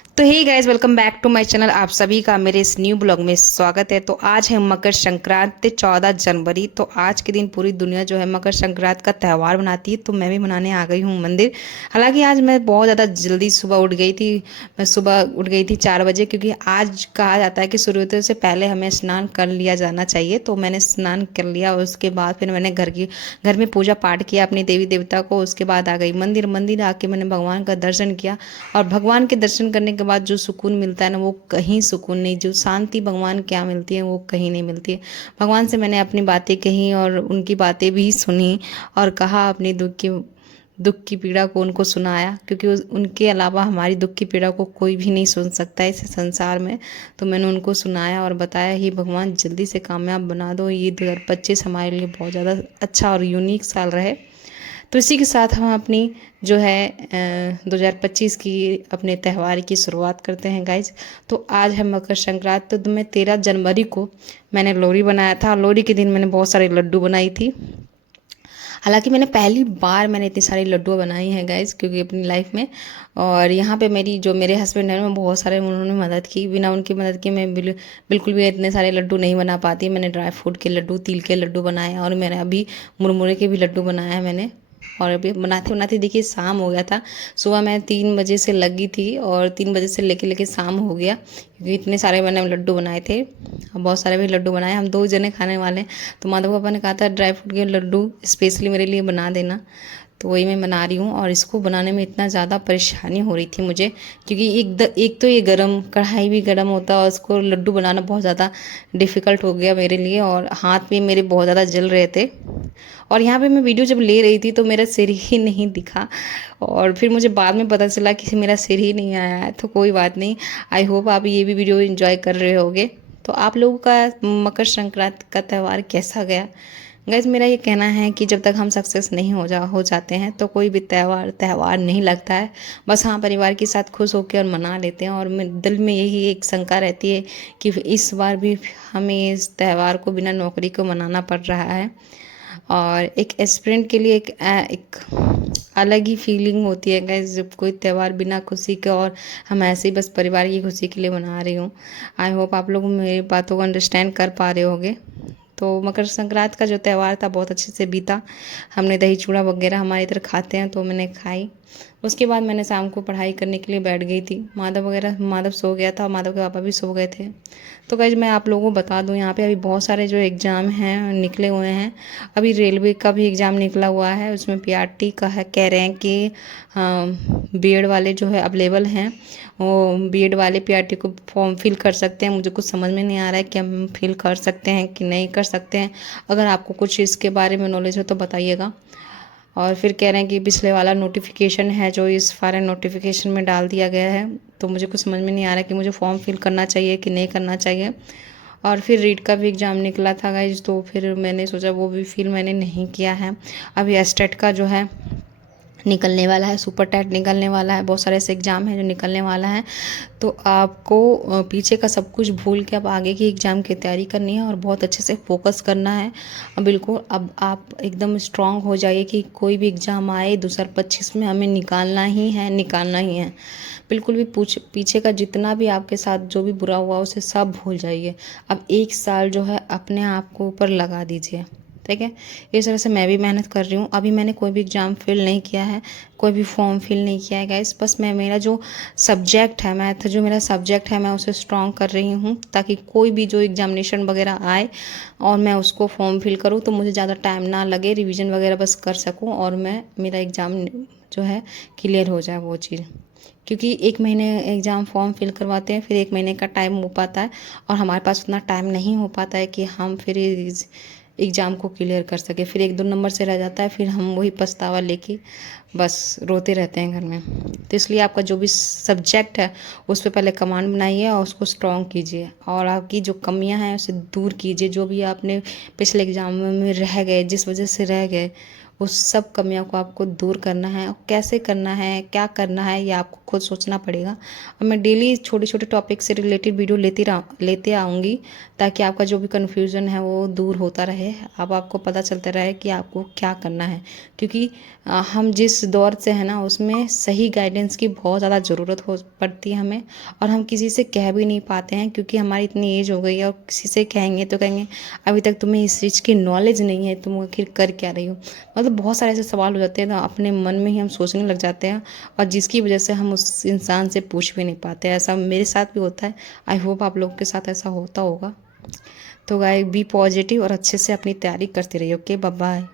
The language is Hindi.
तो hey guys, welcome back to my channel. आप सभी का मेरे इस न्यू ब्लॉग में स्वागत है। तो आज है मकर संक्रांति 14 जनवरी। तो आज के दिन पूरी दुनिया जो है मकर संक्रांति का त्यौहार मनाती है। तो मैं भी मनाने आ गई हूँ मंदिर। हालांकि आज मैं बहुत ज़्यादा जल्दी सुबह उठ गई थी। मैं सुबह उठ गई थी 4 बजे, क्योंकि आज कहा जाता है कि सूर्योदय से पहले हमें स्नान कर लिया जाना चाहिए। तो मैंने स्नान कर लिया और उसके बाद फिर मैंने घर में पूजा पाठ किया अपनी देवी देवता को। उसके बाद आ गई मंदिर। मंदिर आके मैंने भगवान का दर्शन किया। और भगवान के दर्शन करने के बाद जो सुकून मिलता है ना, वो कहीं सुकून नहीं। जो शांति भगवान क्या मिलती है वो कहीं नहीं मिलती है। भगवान से मैंने अपनी बातें कही और उनकी बातें भी सुनी और कहा अपनी दुख की पीड़ा को उनको सुनाया, क्योंकि उनके अलावा हमारी दुख की पीड़ा को कोई भी नहीं सुन सकता है इस संसार में। तो मैंने उनको सुनाया और बताया, ही भगवान जल्दी से कामयाब बना दो, ये 2025 हमारे लिए बहुत ज़्यादा अच्छा और यूनिक साल रहे। तो इसी के साथ हम अपनी जो है 2025 की अपने त्यौहार की शुरुआत करते हैं गाइज। तो आज है मकर संक्रांति। तो मैं 13 जनवरी को मैंने लोहड़ी बनाया था। लोहड़ी के दिन मैंने बहुत सारे लड्डू बनाई थी। हालांकि मैंने पहली बार इतनी सारी लड्डू बनाई हैं गाइज, क्योंकि अपनी लाइफ में। और यहाँ पे मेरे हस्बैंड हैं, मैं बहुत सारे उन्होंने मदद की। बिना उनकी मदद के मैं बिल्कुल भी इतने सारे लड्डू नहीं बना पाती। मैंने ड्राई फ्रूट के लड्डू, तिल के लड्डू बनाए और मैंने अभी मुरमुरे के भी लड्डू बनाए हैं मैंने। और अभी बनाते बनाते देखिए शाम हो गया था। सुबह मैं 3 बजे से लगी थी और 3 बजे से लेके लेके शाम हो गया, क्योंकि इतने सारे मैंने लड्डू बनाए थे और बहुत सारे भी लड्डू बनाए। हम 2 जने खाने वाले हैं। तो माधव पापा ने कहा था ड्राई फ्रूट के लड्डू स्पेशली मेरे लिए बना देना। तो वही मैं बना रही हूँ। और इसको बनाने में इतना ज़्यादा परेशानी हो रही थी मुझे, क्योंकि एक तो ये गरम कढ़ाई भी गरम होता है और उसको लड्डू बनाना बहुत ज़्यादा डिफ़िकल्ट हो गया मेरे लिए। और हाथ भी मेरे बहुत ज़्यादा जल रहे थे। और यहाँ पे मैं वीडियो जब ले रही थी तो मेरा सिर ही नहीं दिखा। और फिर मुझे बाद में पता चला कि मेरा सिर ही नहीं आया है। तो कोई बात नहीं। आई होप आप ये भी वीडियो एंजॉय कर रहे होगे। तो आप लोगों का मकर संक्रांति का त्यौहार कैसा गया? गैस, मेरा ये कहना है कि जब तक हम सक्सेस नहीं हो जाते हैं तो कोई भी त्यौहार नहीं लगता है। बस हाँ, परिवार के साथ खुश होकर और मना लेते हैं। और दिल में यही एक शंका रहती है कि इस बार भी हमें इस त्यौहार को बिना नौकरी को मनाना पड़ रहा है। और एक एस्पिरेंट के लिए एक अलग ही फीलिंग होती है गाइस, जब कोई त्यौहार बिना खुशी के और हम ऐसे ही बस परिवार की खुशी के लिए मना रही हूँ। आई होप आप लोग मेरी बातों को अंडरस्टैंड कर पा रहे होंगे। तो मकर संक्रांति का जो त्यौहार था बहुत अच्छे से बीता। हमने दही चूड़ा वगैरह हमारे इधर खाते हैं तो मैंने खाई। उसके बाद मैंने शाम को पढ़ाई करने के लिए बैठ गई थी। माधव सो गया था, माधव के पापा भी सो गए थे। तो गाइज मैं आप लोगों को बता दूं, यहाँ पे अभी बहुत सारे जो एग्ज़ाम हैं निकले हुए हैं। अभी रेलवे का भी एग्ज़ाम निकला हुआ है, उसमें पीआरटी का है। कह रहे हैं कि बीएड वाले जो है अवेलेबल हैं, वो बीएड वाले पीआरटी को फॉर्म फिल कर सकते हैं। मुझे कुछ समझ में नहीं आ रहा है कि हम फिल कर सकते हैं कि नहीं कर सकते हैं। अगर आपको कुछ इसके बारे में नॉलेज हो तो बताइएगा। और फिर कह रहे हैं कि पिछले वाला नोटिफिकेशन है जो इस फॉरेन नोटिफिकेशन में डाल दिया गया है। तो मुझे कुछ समझ में नहीं आ रहा है कि मुझे फॉर्म फिल करना चाहिए कि नहीं करना चाहिए। और फिर रीट का भी एग्ज़ाम निकला था गाइज, तो फिर मैंने सोचा वो भी फिल मैंने नहीं किया है। अभी एस्टेट का जो है निकलने वाला है, सुपर टेट निकलने वाला है, बहुत सारे ऐसे एग्ज़ाम हैं जो निकलने वाला है। तो आपको पीछे का सब कुछ भूल के अब आगे की एग्ज़ाम की तैयारी करनी है और बहुत अच्छे से फोकस करना है। अब बिल्कुल अब आप एकदम स्ट्रांग हो जाइए कि कोई भी एग्ज़ाम आए 2025 में हमें निकालना ही है, निकालना ही है। बिल्कुल भी पीछे का जितना भी आपके साथ जो भी बुरा हुआ उसे सब भूल जाइए। अब एक साल जो है अपने आप को ऊपर लगा दीजिए, ठीक है। इस तरह से मैं भी मेहनत कर रही हूँ। अभी मैंने कोई भी एग्ज़ाम फिल नहीं किया है, कोई भी फॉर्म फिल नहीं किया है गाइस। बस मेरा जो सब्जेक्ट है, मैथ जो मेरा सब्जेक्ट है, मैं उसे स्ट्रॉन्ग कर रही हूँ, ताकि कोई भी जो एग्जामिनेशन वगैरह आए और मैं उसको फॉर्म फिल करूँ तो मुझे ज़्यादा टाइम ना लगे, रिविज़न वगैरह बस कर सकूँ और मेरा एग्ज़ाम जो है क्लियर हो जाए वो चीज़। क्योंकि 1 महीने एग्ज़ाम फॉर्म फिल करवाते हैं, फिर 1 महीने का टाइम हो पाता है और हमारे पास उतना टाइम नहीं हो पाता है कि हम फिर एग्ज़ाम को क्लियर कर सके। फिर 1-2 नंबर से रह जाता है, फिर हम वही पछतावा लेके बस रोते रहते हैं घर में। तो इसलिए आपका जो भी सब्जेक्ट है उस पर पहले कमांड बनाइए और उसको स्ट्रॉन्ग कीजिए और आपकी जो कमियां हैं उसे दूर कीजिए। जो भी आपने पिछले एग्ज़ाम में रह गए, जिस वजह से रह गए, उस सब कमियों को आपको दूर करना है। और कैसे करना है, क्या करना है, ये आपको खुद सोचना पड़ेगा। और मैं डेली छोटे-छोटे टॉपिक से रिलेटेड वीडियो लेते आऊँगी, ताकि आपका जो भी कन्फ्यूज़न है वो दूर होता रहे। अब आपको पता चलता रहे कि आपको क्या करना है। क्योंकि हम जिस दौर से हैं ना, उसमें सही गाइडेंस की बहुत ज़्यादा ज़रूरत हो पड़ती है हमें। और हम किसी से कह भी नहीं पाते हैं, क्योंकि हमारी इतनी एज हो गई है, और किसी से कहेंगे तो कहेंगे अभी तक तुम्हें इस चीज़ की नॉलेज नहीं है, तुम आखिर कर क्या रही हो। मतलब बहुत सारे ऐसे सवाल हो जाते हैं ना, अपने मन में ही हम सोचने लग जाते हैं, और जिसकी वजह से हम उस इंसान से पूछ भी नहीं पाते। ऐसा मेरे साथ भी होता है। आई होप आप लोगों के साथ ऐसा होता होगा। तो गाइस, बी पॉजिटिव और अच्छे से अपनी तैयारी करते रहिए। Okay, bye bye.